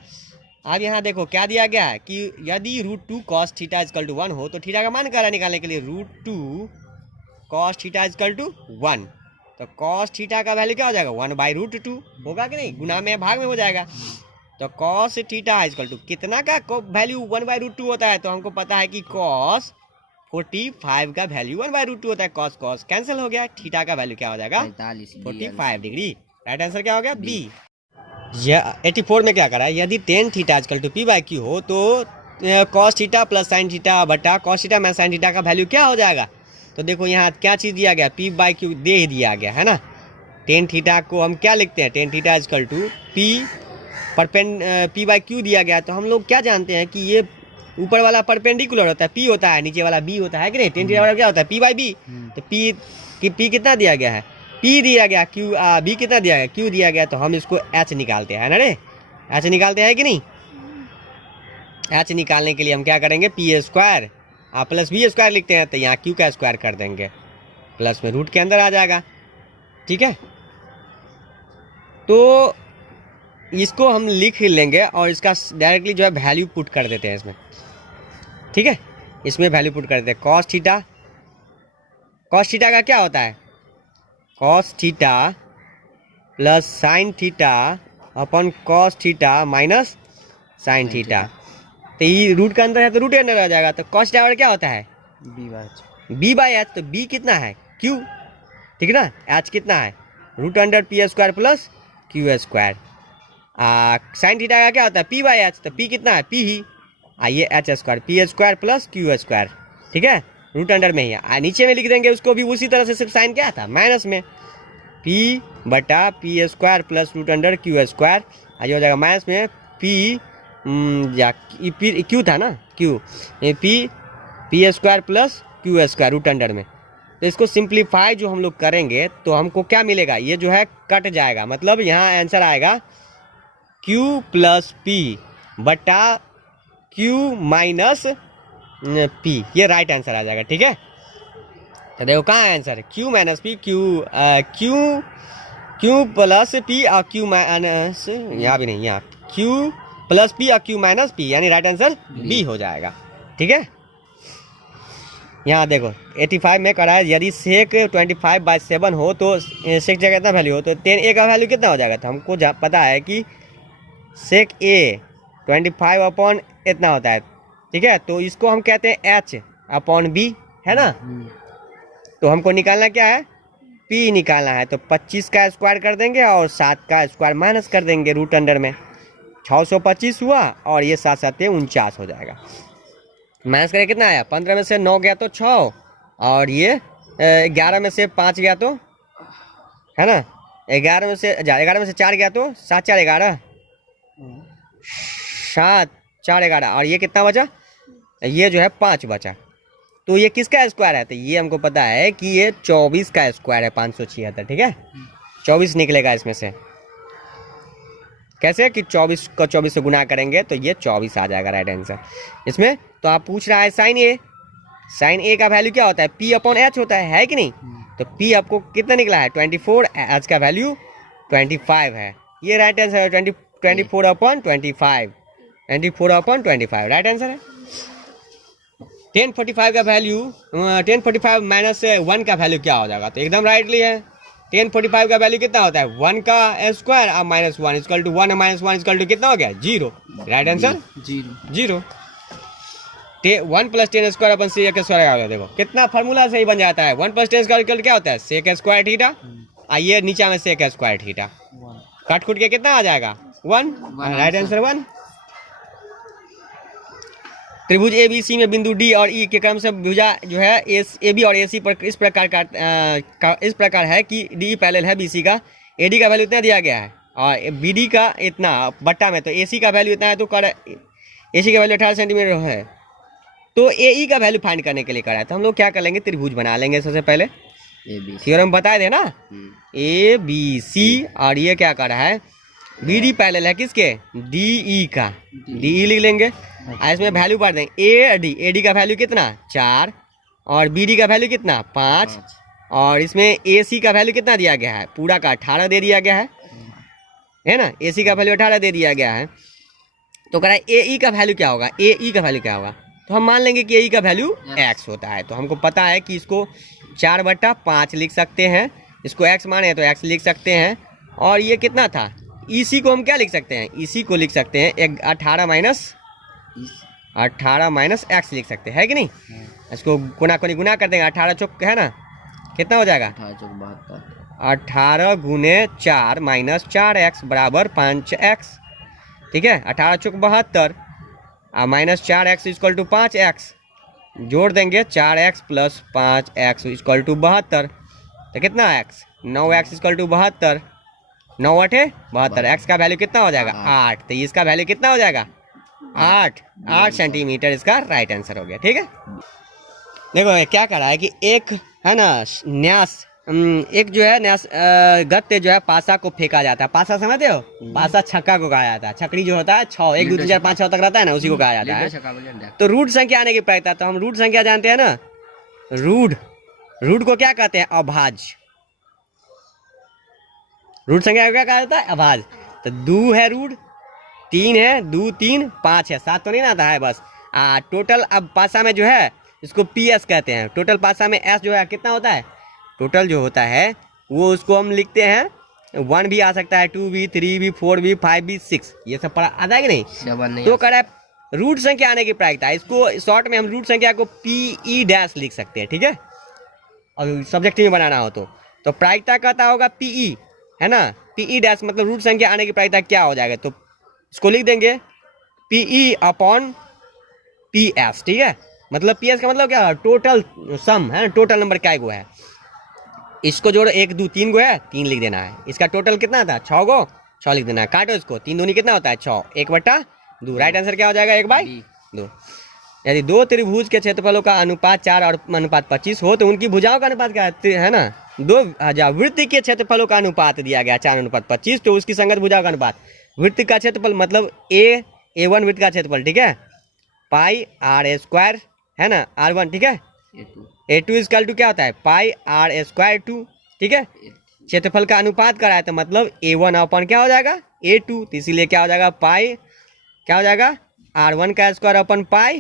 अब यहाँ देखो क्या दिया गया है कि यदि √2 कॉस थीटा इक्वल टू 1 हो तो थीटा का मान क्या है निकालने के लिए, √2 कॉस थीटा इक्वल टू 1, तो कॉस थीटा का वैल्यू क्या हो जाएगा, 1/√2 होगा कि नहीं, गुना में भाग में हो जाएगा, तो कॉस थीटा इक्वल टू कितना का वैल्यू 1/√2 होता है, तो हमको पता है कि कॉस 45 का वैल्यू 1/√2 होता है, कॉस कॉस कैंसिल हो गया, थीटा का वैल्यू क्या हो जाएगा 45 डिग्री, राइट आंसर क्या हो गया बी। 84 में क्या करा है, यदि tan theta equal to p/q हो तो cos theta plus sine theta बटा cos theta minus sine theta का वैल्यू क्या हो जाएगा, तो देखो यहाँ क्या चीज़ दिया गया, p/q दे ही दिया गया है ना, tan थीटा को हम क्या लिखते हैं, tan theta equal to p/q दिया गया, तो हम लोग क्या जानते हैं कि ये ऊपर वाला परपेंडिकुलर होता है, p होता है, नीचे वाला b होता है कि नहीं, tan थीटा वाला क्या होता है p/b, तो p कितना दिया गया है, p दिया गया, q b कितना दिया गया, q दिया गया, तो हम इसको h निकालते हैं ना रे, h निकालते हैं कि नहीं, h निकालने के लिए हम क्या करेंगे, p square plus b square लिखते हैं, तो यहाँ q का स्क्वायर कर देंगे, प्लस में रूट के अंदर आ जाएगा, ठीक है, तो इसको हम लिख लेंगे और इसका डायरेक्टली जो है वैल्यू पुट कर देते हैं इसमें, ठीक है, इसमें वैल्यू पुट कर देते हैं, कॉस थीटा का क्या होता है, cos theta plus sine theta अपन cos theta minus sine theta, तो ये रूट के अंदर है तो रूट के अंदर आ जाएगा, तो कॉस थीटा क्या होता है b/h, तो b कितना है q, ठीक है ना, h कितना है √p² plus q square, sign theta का क्या होता है p/h, तो p कितना है p ही, आइए h square p² plus q square, ठीक है, रूट अंडर में ही नीचे में लिख देंगे उसको भी उसी तरह से, सिर्फ साइन क्या था माइनस में, p/p² प्लस √q स्क्वायर, आज हो जाएगा माइनस में q था ना, q p² plus q square root under में, तो इसको सिंप्लीफाई जो हम लोग करेंगे तो हमको क्या मिलेगा, ये जो है कट जाएगा, मतलब यहाँ आंसर आएगा q प्लस p बटा q माइनस p, ये राइट आंसर आ जाएगा, ठीक है, तो देखो कहाँ है answer, q minus p, q plus p और q माइनस, यहाँ भी नहीं, यहाँ q प्लस पी और क्यू माइनस पी, यानी राइट आंसर बी हो जाएगा। ठीक है, यहाँ देखो 85 में करा है, यदि सेक 25/7 हो तो सेक जगह कितना वैल्यू हो, तो 10a का वैल्यू कितना हो जाएगा। तो हमको पता है कि सेक a 25 इतना होता है। ठीक है, तो इसको हम कहते हैं h/b, है ना। तो हमको निकालना क्या है, p निकालना है। तो 25 का स्क्वायर कर देंगे और 7 का स्क्वायर माइनस कर देंगे रूट अंडर में, 625 हुआ और ये 7 7 49 हो जाएगा। माइनस करके कितना आया, 15 में से 9 गया तो 6, और ये 11 में से 5 गया तो, है ना, 11 में से 4 गया तो 7 4 11, 7 4 11, और ये कितना बचा, ये जो है 5 बचा। तो ये किसका स्क्वायर है, तो ये हमको पता है कि ये 24 का स्क्वायर है, 576। ठीक है, 24 निकलेगा इसमें से। कैसे कि 24 को 24 से गुना करेंगे तो ये 24 आ जाएगा राइट आंसर इसमें। तो आप पूछ रहा है साइन ए का वैल्यू क्या होता है, p/h होता है कि नहीं। तो p आपको कितना निकला है 24, h का वैल्यू 25 है, ये राइट आंसर है। 24/25, 24/25 राइट आंसर है। 1045 का वैल्यू 1045 माइनस 1 का वैल्यू क्या हो जाएगा, तो एकदम राइटली है। 1045 का वैल्यू कितना होता है, 1 का स्क्वायर और -1 equal to 1 minus 1 equal to कितना हो गया, 0। Right answer 0। 1 + 10 स्क्वायर अपन सेक स्क्वायर आ गया, देखो कितना फार्मूला सही बन जाता है। 1 + 10 स्क्वायर इक्वल क्या होता है, सेक स्क्वायर थीटा, आइए नीचे में सेक स्क्वायर थीटा, कट खुट के कितना आ जाएगा 1, राइट आंसर 1। त्रिभुज ABC में बिंदु D और E के क्रम से भुजा जो है AB और AC पर इस प्रकार है कि DE पैरेलल है BC का, AD का वैल्यू इतना दिया गया है और BD का इतना बट्टा में, तो AC का वैल्यू इतना है, तो AC का वैल्यू 18 सेंटीमीटर है। तो AE का वैल्यू फाइंड करने के लिए करा है, तो हम लोग क्या कर लेंगे, त्रिभुज बना लेंगे सबसे पहले। थ्योरम बताए थे ना, ABC और ये क्या कर रहा है, BD पैरेलल है किसके, DE का, DE लिख लेंगे। इसमें वैल्यू पढ़ देंगे, AD का वैल्यू कितना 4 और BD का वैल्यू कितना 5, और इसमें AC का वैल्यू कितना दिया गया है, पूरा का 18 दे दिया गया है ना, AC का वैल्यू 18 दे दिया गया है। तो कह रहा है AE का वैल्यू क्या होगा, AE का वैल्यू क्या होगा, तो हम मान लेंगे कि AE का वैल्यू x होता है। तो हमको पता है कि इसको 4/5 लिख सकते हैं, इसको x माने तो x लिख सकते हैं, और ये कितना था, EC को हम क्या लिख सकते हैं, EC को लिख सकते हैं 18 माइनस x लिख सकते हैं, है कि नहीं। इसको गुना कर देंगे, 18 चौक है ना, कितना हो जाएगा 18 गुने 4 माइनस 4x बराबर 5x। ठीक है, 18 चौक 72 और minus 4x equal to 5x, जोड़ देंगे 4x plus 5x equal to 72, तो कितना x, 9x equal to 72, 9 8 72, x का वैल्यू कितना हो जाएगा 8, तो इसका वैल्यू कितना हो जाएगा 8 सेंटीमीटर, इसका राइट आंसर हो गया। ठीक है, देखो क्या कर रहा है कि एक है ना न्यास, एक जो है न्यास गत्ते जो है पासा को फेंका जाता है, पासा समझते हो, पासा छक्का को कहा जाता है, छकड़ी जो होता है 6 1 2 3 4 5 6 तक रहता है ना, उसी को कहा जाता है। तो रूट संख्या आने की प्रायिकता, तो हम रूट संख्या जानते हैं ना, रूट को क्या कहते हैं, अभाज्य। रूट संख्या को क्या कहा जाता है, अभाज्य। तो 2 है रूट, 3 है, 2 3 5 है, 7 तो नहीं आता है बस। टोटल अब पासा में जो है इसको PS कहते हैं, टोटल पासा में S जो है कितना होता है, टोटल जो होता है वो उसको हम लिखते हैं 1 भी आ सकता है, 2 भी, 3 भी, 4 भी, 5 भी, 6, ये सब पढ़ा आता है कि नहीं। तो कह रहा है रूट संख्या आने की प्रायिकता, इसको शॉर्ट में हम रूट संख्या को PE- लिख सकते हैं। ठीक है, और सब्जेक्ट में बनाना हो तो प्रायिकता कहता होगा PE, है ना, PE- मतलब रूट संख्या आने की प्रायिकता क्या हो जाएगा, तो इसको लिख देंगे PE/PS। ठीक है, मतलब PS का मतलब क्या, टोटल सम है, टोटल नंबर क्या गो है, इसको जोड़ो 1 2 3 गो है, 3 लिख देना है। इसका टोटल कितना था 6 गो, 6 लिख देना है। काटो इसको, 3 दूनी कितना होता है 6, 1/2, राइट आंसर क्या हो जाएगा 1/2। यदि 2 त्रिभुज के क्षेत्रफलों का अनुपात 4 और अनुपात 25 हो तो उनकी भुजाओं का अनुपात क्या है ना, 2 वृत्त के क्षेत्रफलों का अनुपात दिया गया 4:25, तो उसकी संगत भुजाओं का अनुपात, वृत्त का क्षेत्रफल मतलब A1 वृत्त का क्षेत्रफल, ठीक है, पाई r² है ना, r1, ठीक है, A2 इक्वल टू क्या होता है पाई r² 2, ठीक है, क्षेत्रफल का अनुपात करा है तो मतलब A1 अपन क्या हो जाएगा A2, तो इसीलिए क्या हो जाएगा पाई क्या हो जाएगा R1 का स्क्वायर अपन पाई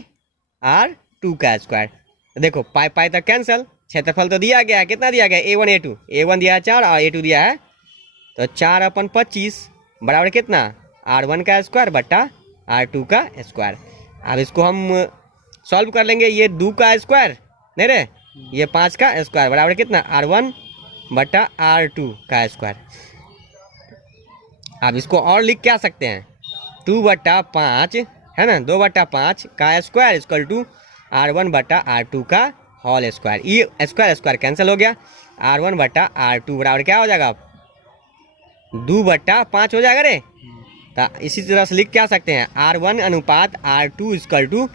R2 का स्क्वायर। देखो पाई पाई तक कैंसल, क्षेत्रफल तो दिया गया है, कितना दिया गया है A1 A2, A1 दिया है 4 और A2 दिया है तो 4 अपन 25 बराबर कितना R1 का स्क्वायर बट्टा R2 का स्क्वायर। अब इसको हम सॉल्व कर लेंगे, ये 2 का स्क्वायर नहीं रे, ये 5 का स्क्वायर बराबर कितना R1 बट्टा R2 का स्क्वायर। अब इसको और लिख क्या सकते हैं 2/5 है ना, 2/5 का स्क्वायर इक्वल टू R1 बट्टा R2 का होल स्क्वायर। ये स्क्वायर स्क्वायर कैंसिल हो गया, R1 बट्टा R2 बराबर क्या हो जाएगा 2/5 हो जाएगा रे। तो इसी तरह से लिख क्या सकते हैं R1 अनुपात R2 इक्वल टू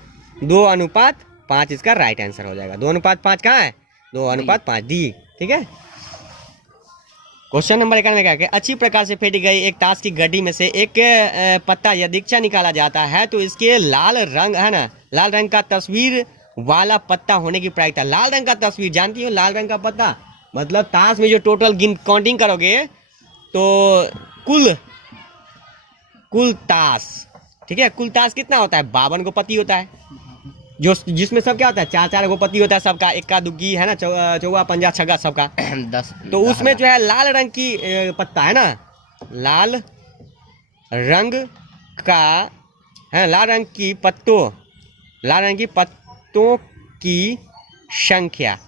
2/5, इसका राइट आंसर हो जाएगा। 2/5 कहाँ है, 2/5 डी। ठीक है। क्वेश्चन नंबर 51 में क्या है, अच्छी प्रकार से फेंटी गई एक ताश की गड्डी में से एक पत्ता या दीक्षा निकाला जाता है तो इसके लाल रंग है ना, लाल रंग का तस्वीर वाला पत्ता होने की प्रायिकता। लाल रंग का तस्वीर जानती हो, लाल रंग का पत्ता मतलब ताश में जो टोटल काउंटिंग करोगे तो कुल ताश, ठीक है, कुल ताश कितना होता है 52 गो पत्ती होता है, जो जिसमें सब क्या होता है 4-4 गो पत्ती होता है सबका, इक्का दुग्गी है ना, चौवा पंजा छग्गा सबका 10। तो उसमें जो है लाल रंग की पत्ता है ना, लाल रंग का है, लाल रंग की पत्तों की संख्या,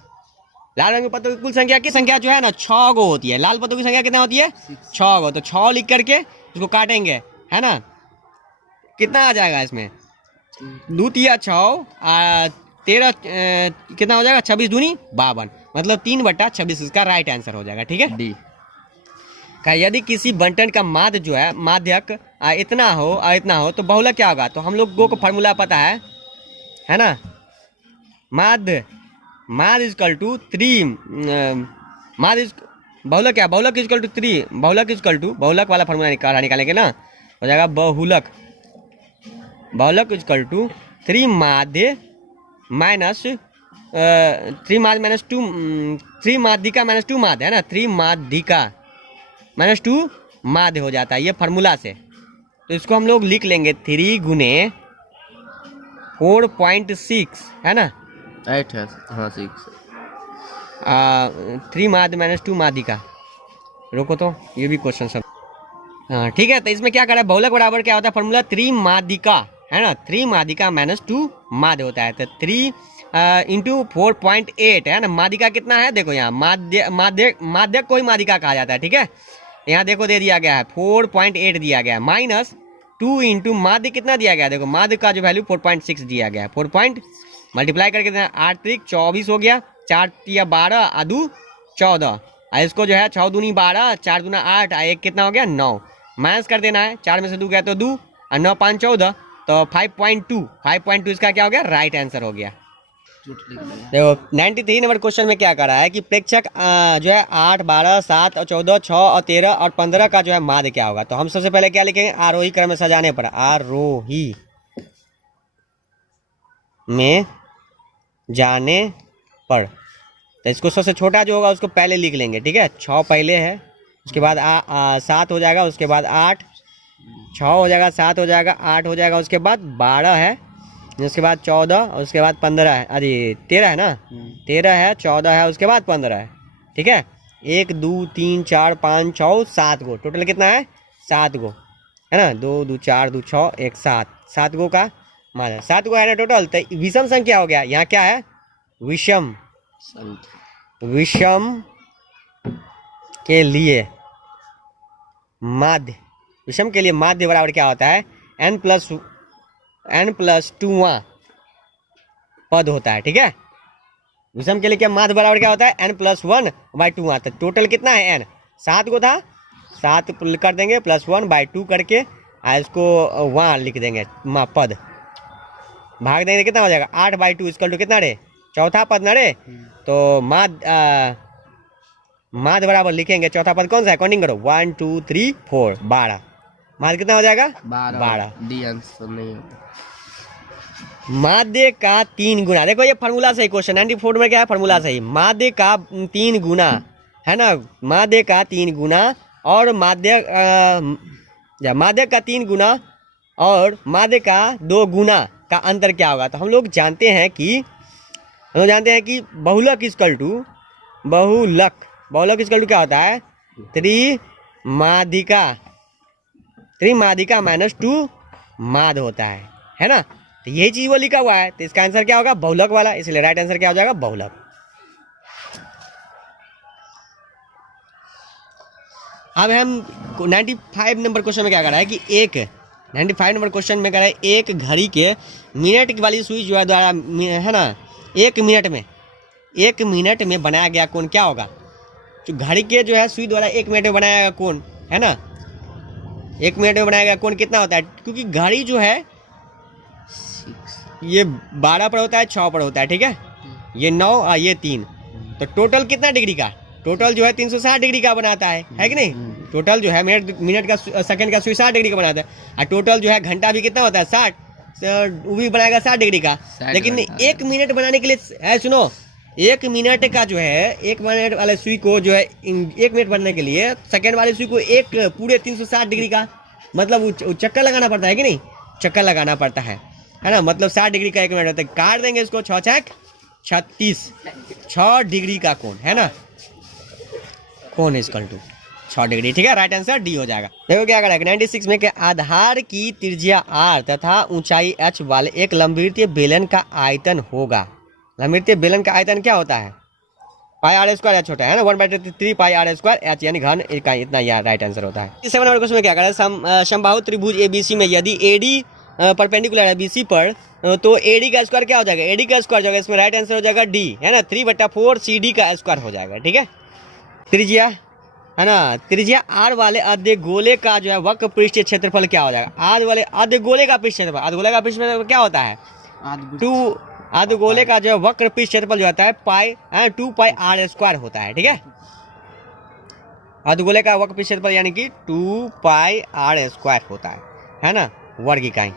लाल रंग के पत्तों की कुल संख्या की संख्या जो है ना 6 गो होती है। लाल पत्तों की संख्या कितना होती है 6 गो। तो 6 लिख करके इसको काटेंगे है ना, कितना आ जाएगा इसमें 2 तिया 6 13 कितना हो जाएगा 26 दूनी 52, मतलब 3/26 इसका राइट आंसर हो जाएगा। ठीक है डी। यदि किसी बंटन का माध्य जो है माध्यक इतना हो तो बहुलक क्या होगा। तो हम लोगों को फार्मूला पता है ना, माध्य इक्वल टू 3, बहुलक क्या, बहुलक इक्वल टू 3, बहुलक वाला फार्मूला निकालेंगे ना, हो जाएगा बहुलक इक्वल टू 3 माध्य माइनस 3 माध्यिका माइनस 2 माध्य है ना, 3 माध्यिका माइनस 2 माध्य हो जाता है ये फार्मूला से। तो इसको हम लोग लिख लेंगे 3 गुने 4.6 है ना, 8 है, हाँ 6 3 माध्य माइनस 2 माध्यिका। रोको तो ये भी क्वेश्चन सब हाँ ठीक है। तो इसमें क्या करें, बहुलक बराबर क्या होता है फार्मूला 3 माध्यिका है ना, 3 माध्यिका माइनस 2 माध्य होता है। तो 3 इंटू 4.8 है ना, माध्यिका कितना है देखो यहाँ माध्य कोई माध्यिका कहा जाता है। ठीक है, यहाँ देखो दे दिया गया है 4.8 दिया गया है, माइनस 2 इंटू माध्य कितना दिया गया है, देखो माध्य का जो वैल्यू 4.6 दिया गया है, 4 मल्टीप्लाई करके 8 त्रिक 24 हो गया, 4 तिया 12 2 14, इसको जो है 6 दूनी 12 4 दूना 8 1 कितना हो गया 9, माइनस कर देना है, 4 में से 2 गया तो 2 और 9 5 14 तो 5.2 इसका क्या हो गया राइट आंसर हो गया। देखो 93 नंबर क्वेश्चन में क्या कर रहा है कि प्रेक्षक जो है 8 12 7 और 14 6 और 13 और 15 का जो है माध्य क्या होगा। तो हम सबसे पहले क्या लिखेंगे आरोही क्रम में सजाने पर, आरोही में जाने पर। तो इसको सबसे छोटा जो होगा उसको पहले लिख लेंगे। ठीक है, 6 पहले है, उसके बाद 7 हो जाएगा, उसके बाद 8, 6 हो जाएगा 7 हो जाएगा 8 हो जाएगा, उसके बाद 12 है, उसके बाद 14 और उसके बाद 15 है, अरे 13 है ना, 13 है 14 है उसके बाद 15 है। ठीक है, 1 2 3 4 5 6 7 गो, टोटल कितना है 7 गो है ना, 2 2 4 2 6 1 7 गो का माना 7 गो है ना टोटल। तो विषम संख्या हो गया, यहाँ क्या है विषम के लिए माध्य, विषम के लिए माध्य बराबर क्या होता है n प्लस 2 पद होता है। ठीक है, विषम के लिए क्या माध्य बराबर क्या होता है n प्लस 1/2। तो टोटल कितना है n 7 को था, 7 कर देंगे प्लस 1/2 करके इसको वहाँ लिख देंगे पद, भाग देंगे कितना हो जाएगा 8/2 इक्वल टू कितना रे चौथा पद ना रे। तो माध्य बराबर लिखेंगे, चौथा पद कौन सा है काउंटिंग करो 1 2 3 4 12, माध्य कितना हो जाएगा 12। डी आंसर नहीं होगा। माध्य का 3 गुना, देखो ये फार्मूला सही क्वेश्चन 94 में क्या है फार्मूला सही, माध्य का 3 गुना है ना, माध्य का 3 गुना और माध्य का 3 गुना और मादे का 2 गुना का अंतर क्या होगा? तो हम लोग जानते हैं कि बहुलक इक्वल टू क्या होता है? त्रिमादिका माइनस 2 माद होता है ना। तो यही चीज वो लिखा हुआ है, तो इसका आंसर क्या होगा? बहुलक वाला, इसलिए राइट आंसर क्या हो जाएगा? बहुलक। अब हम 95 नंबर क्वेश्चन में क्या कर रहा है कि 95 नंबर क्वेश्चन में कह रहा है एक घड़ी के मिनट वाली सुई जो है द्वारा है ना 1 मिनट में बनाया गया कोण क्या होगा? जो घड़ी के जो है सुई द्वारा 1 मिनट में बनाया गया कोण है ना, 1 मिनट में बनाया गया कोण कितना होता है? क्योंकि घड़ी जो है ये 12 पर होता है, 6 पर होता है, ठीक है, ये 9 और ये 3, तो टोटल कितना डिग्री का? टोटल जो है 360 डिग्री का बनाता है कि नहीं? टोटल जो है मिनट का सेकंड का सुई 60 डिग्री का बनाता है, और टोटल जो है घंटा भी कितना होता है? 60, वो भी बनाएगा 60 डिग्री का। लेकिन 1 मिनट बनाने के लिए सुनो, 1 मिनट का जो है 1 मिनट वाले सुई को जो है 1 मिनट बनने के लिए सेकंड वाले सुई को एक पूरे 360 डिग्री का मतलब चक्कर लगाना पड़ता है कि नहीं? चक्कर लगाना पड़ता है ना, मतलब 60 डिग्री का 1 मिनट होता है। काट देंगे इसको 6 छक 36, 6 डिग्री का कोण है ना, कोण इक्वल टू 6 डिग्री, ठीक है, राइट आंसर डी हो जाएगा। देखो क्या करेगा 96 में, कि आधार की त्रिज्या r तथा ऊंचाई h वाले एक लंबवृत्तीय बेलन का आयतन होगा। लंबवृत्तीय बेलन का आयतन क्या होता है? पाई आर स्क्वायर एच होता है ना, 1/3 पाई आर स्क्वायर एच, यानी घन इतना यह राइट आंसर होता है। 7 नंबर क्वेश्चन में क्या करें? समबाहु त्रिभुज ABC में यदि AD परपेंडिकुलर है BC पर, तो AD का स्क्वायर क्या हो जाएगा? AD का स्क्वायर जाएगा, इसमें राइट आंसर हो जाएगा D है ना, 3/4 CD का स्क्वायर हो जाएगा, ठीक है। त्रिज्या है ना, त्रिज्या R वाले अर्ध गोले का जो है वक्र पृष्ठ क्षेत्रफल क्या हो जाएगा? R वाले अर्ध गोले का पृष्ठ क्षेत्रफल, अर्ध गोले का पृष्ठ क्षेत्रफल क्या होता है? अर्ध गोले का जो है वक्र पृष्ठ क्षेत्रफल जो होता है 2 पाई R स्क्वायर होता है, ठीक है। अर्ध गोले का वक्र पृष्ठ क्षेत्रफल यानी कि 2 पाई R स्क्वायर होता है ना, वर्ग इकाई।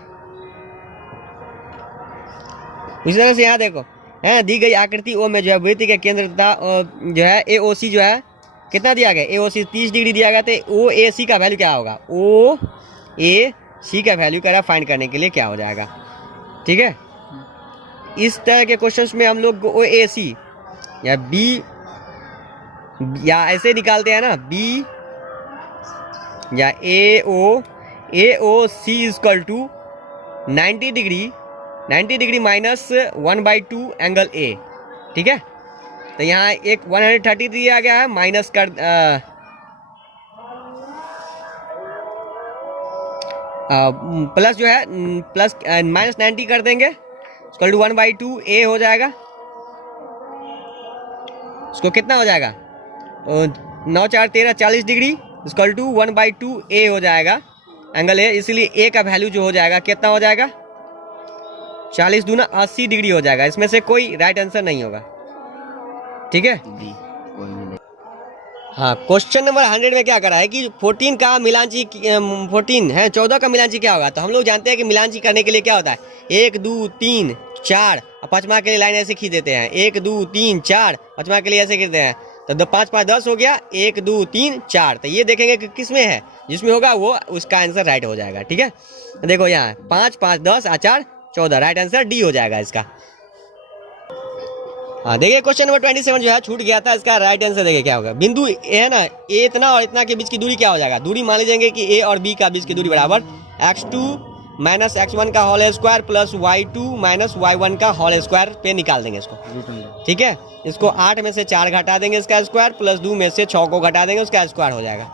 उसी तरह से यहाँ देखो है दी गई आकृति O में जो है वृत्त के केंद्र तथा जो है AOC जो है कितना दिया गया? AOC 30 डिग्री दिया गया, तो OAC का वैल्यू क्या होगा? OAC का वैल्यू करा फाइंड करने के लिए क्या हो जाएगा, ठीक है। इस तरह के क्वेश्चंस में हम लोग OAC या B या ऐसे निकालते हैं ना, B या AOC equal to 90 degree minus 1/2 angle A, ठीक है। तो यहाँ एक 130 दिया गया है, माइनस कर प्लस जो है प्लस माइनस 90 कर देंगे, इक्वल टू 1/2 A हो जाएगा। इसको कितना हो जाएगा? 9 4 13 40 डिग्री इक्वल टू 1/2 A हो जाएगा एंगल A, इसलिए A का वैल्यू जो हो जाएगा कितना हो जाएगा? 40 दूना 80 डिग्री हो जाएगा। इसमें से कोई राइट आंसर नहीं होगा, ठीक है। हाँ, क्वेश्चन नंबर 100 में क्या करा है कि 14 का मिलानची 14 है 14 का मिलानची क्या होगा? तो हम लोग जानते हैं कि मिलानची करने के लिए क्या होता है? 1 2 3 4 और पांचवा के लिए लाइन ऐसे खींच देते हैं, 1 2 3 4, पांचवा के लिए ऐसे खींचते हैं, तो 5 5 10 हो गया, 1 2 3 4। तो ये देखेंगे कि किस में है, जिसमें होगा वो उसका आंसर राइट हो जाएगा, ठीक है। तो देखो यहाँ 5 5 10 और 4 14, राइट आंसर डी हो जाएगा इसका। हाँ देखिए क्वेश्चन नंबर 27 जो है छूट गया था, इसका राइट आंसर देखिए क्या होगा। बिंदु ए है ना, ए इतना और इतना के बीच की दूरी क्या हो जाएगा? दूरी मान लीजिए कि ए और बी का बीच की दूरी बराबर x2 माइनस x1 का whole square plus y2 minus y1 का होल स्क्वायर पे निकाल देंगे इसको, ठीक है। इसको 8 में से 4 घटा देंगे इसका स्क्वायर, प्लस 2 में से 6 को घटा देंगे उसका स्क्वायर हो जाएगा।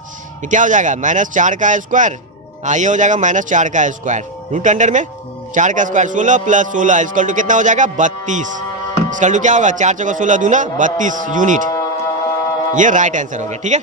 ये क्या हो जाएगा? -4 का स्क्वायर, ये हो जाएगा -4 का स्क्वायर, रूट अंडर में 4 का स्क्वायर 16 प्लस 16 इक्वल टू कितना हो जाएगा? 32। इसका क्या होगा? 4 × 16 दूना 32 यूनिट। ये राइट आंसर हो गया, ठीक है।